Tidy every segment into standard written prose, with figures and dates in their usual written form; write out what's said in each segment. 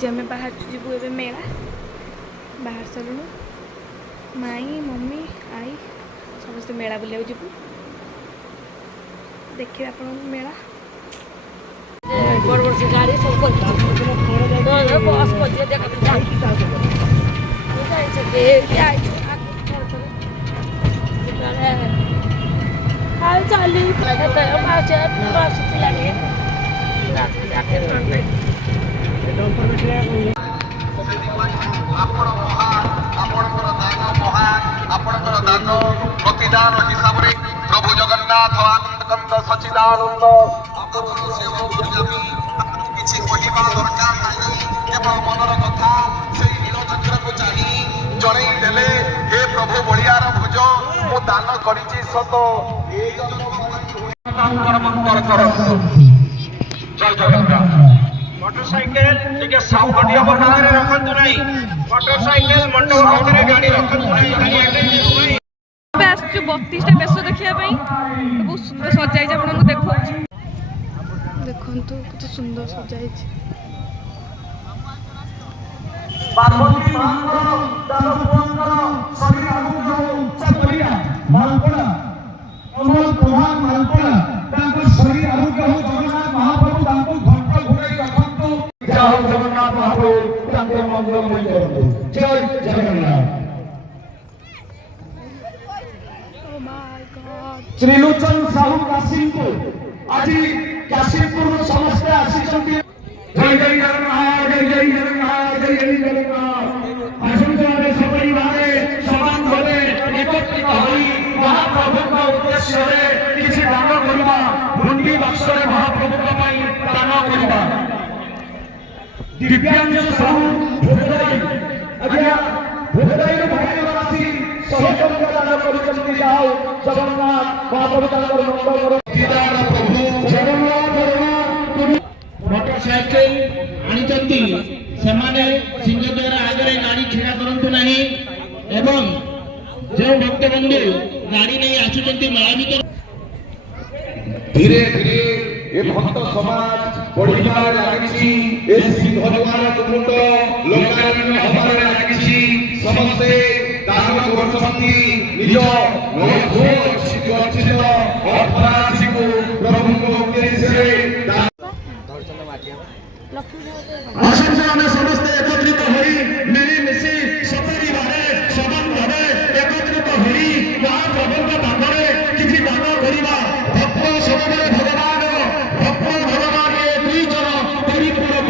आज आम बाहर जीवु ए मेला बाहर सारूँ माई मम्मी आई समस्त मेला बुलिया जीवु देखिए आप मेला बड़ बड़ से गाड़ी सब बस चली प्रतिदान हिसाब से प्रभु जगन्नाथ आनंद कंद सचिदानंद किसी कहवा दरकार नहीं केवल मनर कथा से नीलचक्र को चाही जड़े हे प्रभु बलियार भुज मु दान करी सत जय जगन्नाथ मोटरसाइकेल टिके सावधानी बनाए रखंतु नहीं मोटरसाइकेल मंडप पाखरे गाड़ी रखंतु नहीं गाड़ी आगे नहीं 32टा बेश देखा बहुत सुंदर सजाई आपको देखो देखु कत सुंदर सजाई जगन्नाथ महाप्रभु जय जगन्नाथ श्रीलोचन साहू काशीपुर आज काशीपुर समस्त आसी जय जय जगन्नाथ जय जय जगन्नाथ जय जय जगन्नाथ आसंते सपरिवारे समान भावे एकत्रित होई महाप्रभु का उद्देश्य रे किसी दान करबा हुंडी बक्सरे महाप्रभु का पई दान करबा दिव्यांग साहू भोगदाई अज्ञा भोगदाई भाग्यवासी सब दान करिसंती जाओ जगन्नाथ महाप्रभु तांकर मंगल करो दीदार प्रभु जगन्नाथ मोटरसाइकिल आनिचंती सेमाने सिंहद्वार आगे गाड़ी छिड़ा करंतु नहीं एवं जो भक्त बंधु गाड़ी नहीं आसुचंती मेला भीतर धीरे धीरे ये भक्त समाज बढ़िबार लागिछि ए सिंहद्वार कुमुंड लोकारण्य हबार लागिछि समस्ते दान करछंती निज नयभो अर्चित अर्थराशि को प्रभु को उद्देश्य समस्ते एकत्रित होई मिलिमिशि सपरिवारे समान भावे एकत्रित होई महाप्रभु पाखरे किछि दान करिबा भक्त सबरे भगवान ए दुई जन परिपूरक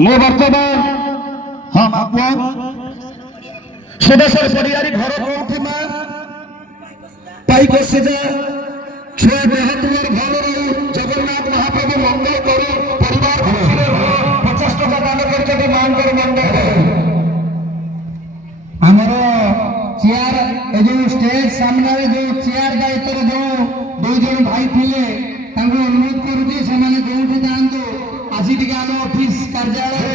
मो बर्तमान हम अपन सुदेशर परियारी घर कोठी में पाइक सिजा छे बेहतर भल रही जगन्नाथ महाप्रभु मंगल करू परिवार खुशी रहो 50 टका दान करके मान कर मंगल हमर चेयर ए जो स्टेज सामने जो चेयर दायित्व जो दो जन भाई थिले तांको अनुरोध करूची सेमाने जोंठी जांदो आज टिके आम ऑफिस कार्यालय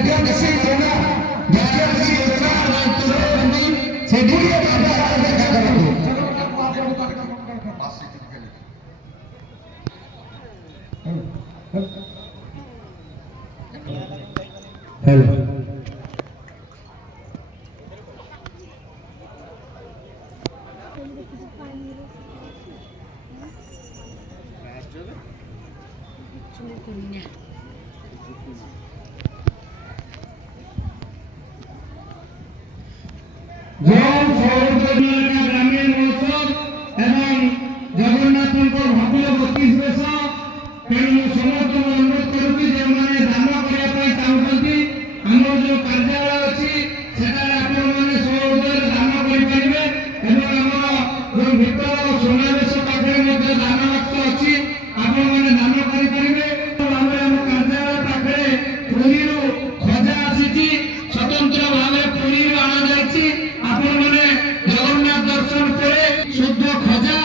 ग्रामीण महोत्सव एवं जगन्नाथ भव्य 32 बेश तेणु समस्त अनुरोध करुँगी जो मैंने दान करने चाहते आम जो कार्यालय अच्छी आपने सहयोगे दान करेंगे जो भीतर समावेश पाखे दान बाक्स अच्छी आपने दान करेंगे कार्यालय पाखे पुरी खजा आसी स्वतंत्र भाव पुरी अणा जा जगन्नाथ दर्शन करे शुद्ध खजा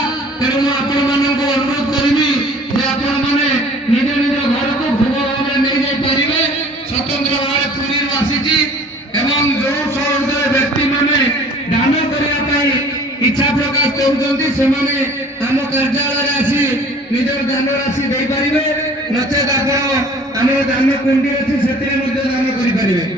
इच्छा प्रकाश करुचंती सेमाने आम कार्यालय आसी निजर दान राशि दे पारिबे नचेत आपण आम दान कुंडी अछि सेतिरे मध्ये दान करि पारिबे।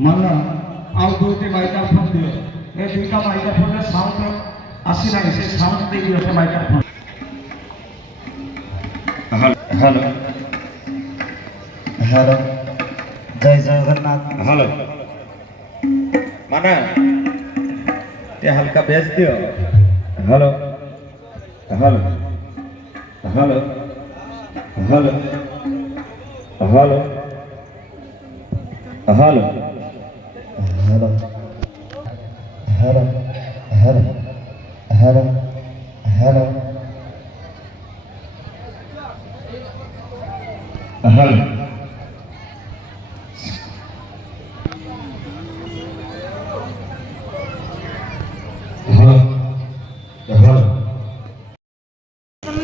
मला आउ दुईटी माइक्रोफोन दियो ए दुईटा माइक्रोफोन रे साउंड आसी नाही से साउंड दे दियो से माइक्रोफोन। हेलो हेलो जय जगन्नाथ। हेलो माने ते हल्का बेच दियो। Hello hello hello hello hello hello hello hello hello hello hello hello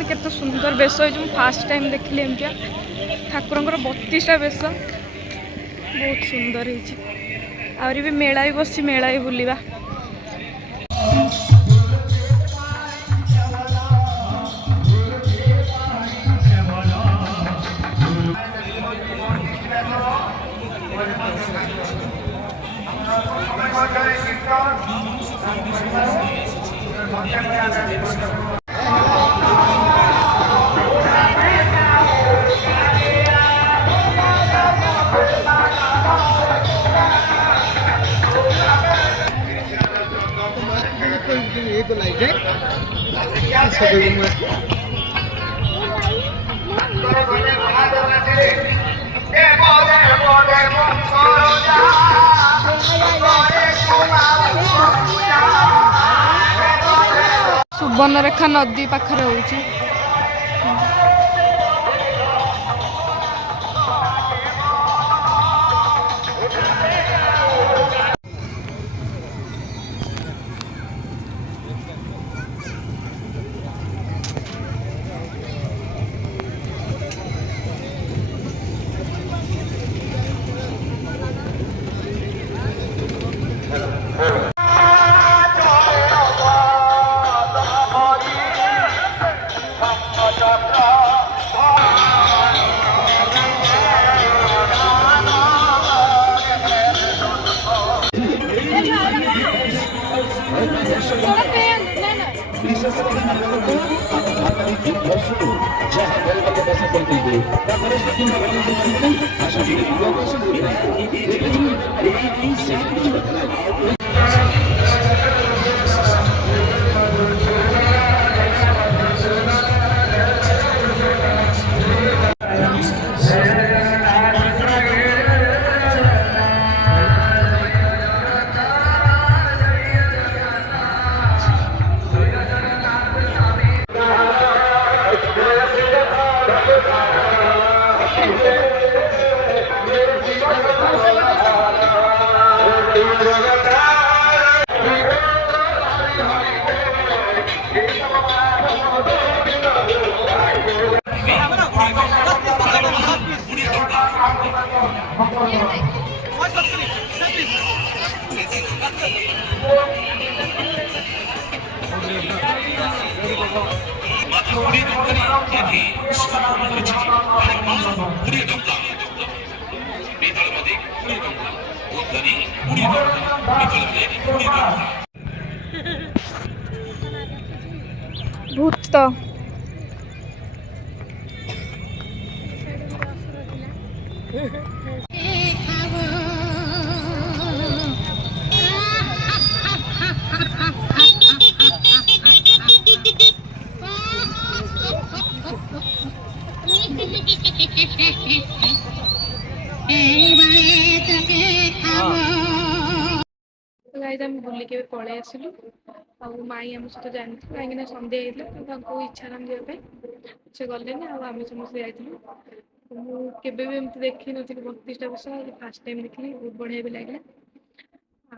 केते सुंदर बेश हो फास्ट टाइम देखली एमतिया ठाकुरंकर 32टा बेश बहुत सुंदर है। भी मेला भी बस मेला भी बुलवा सुवर्णरेखा नदी पाखरे होची। ভূত गाइज आम बुलिक पलि आसलु आई आम सहित जानी कहीं सन्ध्या होता इच्छा ना जावाई से गले आम समस्त जाइलु मुझे देखी नी 32टा वर्ष फास्ट टाइम देखी बहुत बढ़िया भी लगे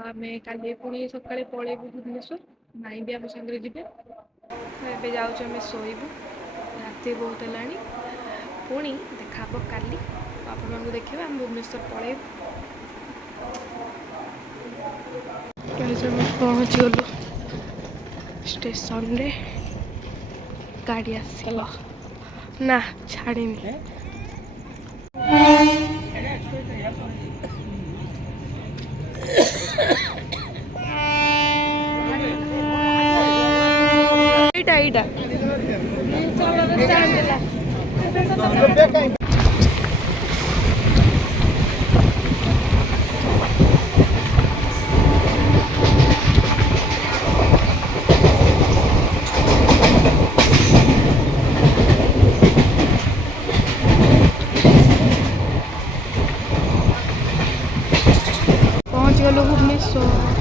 आम का पुणी सका पलैबू भुवनेश्वर माई भी आम सागर जी एवं जाऊँ शोबू राति बहुत है पुणी देखा काली आप देखा आम भुवनेश्वर पलैबू पहुँच गलु स्टेशन रे गाड़ी आसला ना छाड़ी ଏଇଟା पहुँच गलु भुवनेश्वर।